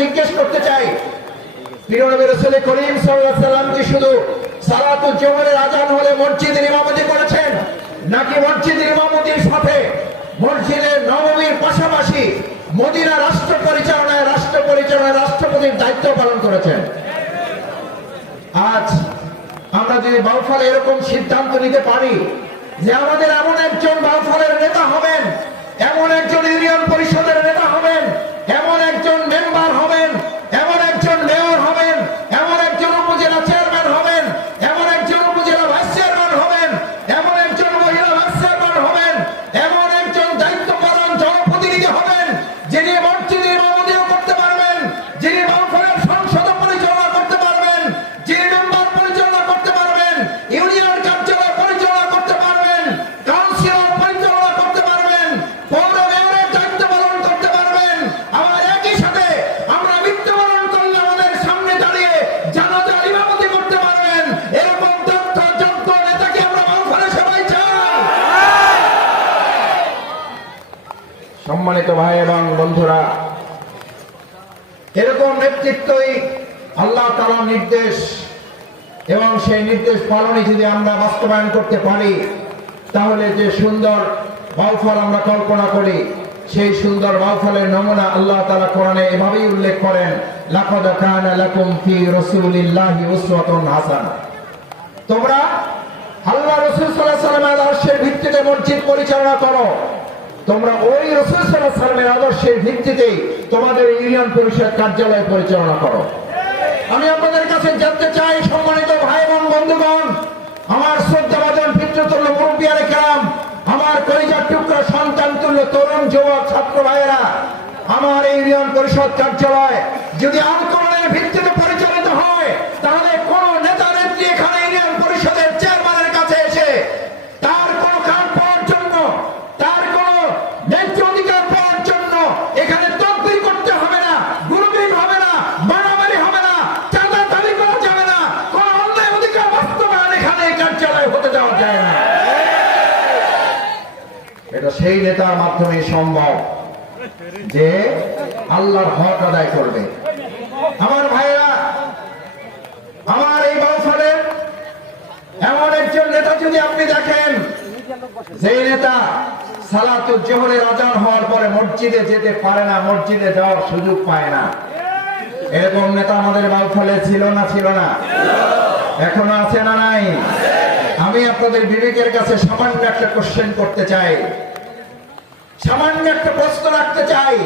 জিজ্ঞেস করতে চাই, প্রিয় নবী রাসূল করিম সাল্লাল্লাহু আলাইহি ওয়াসাল্লাম কি শুধু সালাতুল জোহরের আযান হলে মসজিদের ইমামতি করেছেন, নাকি মসজিদের ইমামতির সাথে মসজিদের নববীর পাশাপাশি মদিনা রাষ্ট্র পরিচালনায় রাষ্ট্রপতির দায়িত্ব পালন করেছেন? আজ আমরা যদি বাউফলে এরকম সিদ্ধান্ত নিতে পারি যে আমাদের এমন একজন বাউফলের নেতা হবেন, এমন একজন ইউনিয়ন পরিষদের নেতা হবেন, এমন একজন মেম্বার হবেন, এমন একজন মেয়র হবেন, এমন একজন উপজেলা চেয়ারম্যান হবেন, এমন একজন উপজেলা ভাইস চেয়ারম্যান হবেন, এমন একজন মহিলা ভাইস চেয়ারম্যান হবেন, এমন একজন দায়িত্ব পালন জনপ্রতিনিধি হবেন যিনি মসজিদের ইমামতিও করতে পারবেন, যিনি বাউফলের সংসদ পরিচালনা করতে পারবেন, যিনি মেম্বার পরিচালনা করতে পারবেন, ইউনিয়ন কার্যালয় পরিচালনা করতে পারবেন, কাউন্সিলর পরিচালনা করতে পারবেন, পৌর মেয়রের দায়িত্ব পালন করতে পারবেন। আবার একই সাথে আমরা মৃত্যুবরণ করলে আমাদের সামনে দাঁড়িয়ে জানাজার ইমামতি করতে পারবেন। এরকম দক্ষ যোগ্য নেতাকে আমরা বাউফলে সবাই চাই। সম্মানিত ভাই এবং বন্ধুরা, এরকম নেতৃত্বই আল্লাহ তাআলার নির্দেশ, এবং সেই নির্দেশ পালনে যদি আমরা বাস্তবায়ন করতে পারি তাহলে যে সুন্দর বাউফল আমরা কল্পনা করি, সেই সুন্দর বাউফলের নমুনা আল্লাহ তাআলা কোরআনে এভাবেই উল্লেখ করেন, লাকাদ কানা লাকুম ফি রাসূলিল্লাহি উসওয়াতুন হাসানাহ। তোমরা আল্লাহ রাসূল সাল্লাল্লাহু আলাইহি ওয়াসাল্লামের আদর্শের ভিত্তিতে মসজিদ পরিচালনা করো, তোমরা ওই রাসূল সাল্লাল্লাহু আলাইহি ওয়াসাল্লামের আদর্শের ভিত্তিতেই তোমাদের ইউনিয়ন পরিষদ কার্যালয় পরিচালনা করো। আমি আপনাদের কাছে জানতে চাই, সম্মানিত ভাই এবং বন্ধুগণ, আমার শ্রদ্ধাভাজন পিতৃতুল্য মুরব্বিয়ানে কেরাম, আমার কলিজার টুকরা সন্তান তুল্য তরুণ যুবক ছাত্র ভাইয়েরা, আমার এই ইউনিয়ন পরিষদ কার্যালয় যদি আন্দোলনের ভিত্তিতে পরিচালিত হয় তাহলে কোন নেতা নেত্রী এখানে ইউনিয়ন পরিষদের চেয়ারম্যানের কাছে এসে তার কোন কাজ পাওয়ার জন্য, তার কোন ন্যায্য অধিকার পাওয়ার জন্য এখানে তদবির করতে হবে না, গ্রুপিং হবে না, মারামারি হবে না, চাঁদা দাবি করা যাবে না, কোন অন্যায় অধিকার বাস্তবায়ন এখানে এই কার্যালয় হতে দেওয়া যায় না। এটা সেই নেতার মাধ্যমে সম্ভব যে আল্লাহর হক আদায় করবে। আমার ভাইরা, আমার এই বাউফলের এমন একজন নেতা যদি আপনি দেখেন, যে নেতা সালাতুল জোহরের আযান হওয়ার পরে মসজিদে যেতে পারে না, মসজিদে যাওয়ার সুযোগ পায় না, এরকম নেতা আমাদের বাউফলে ছিল না? ছিল না? এখনো আছে না নাই? আমি আপনাদের বিবেকের কাছে সামান্য একটা কোশ্চেন করতে চাই, সামান্য একটা প্রশ্ন রাখতে চাই।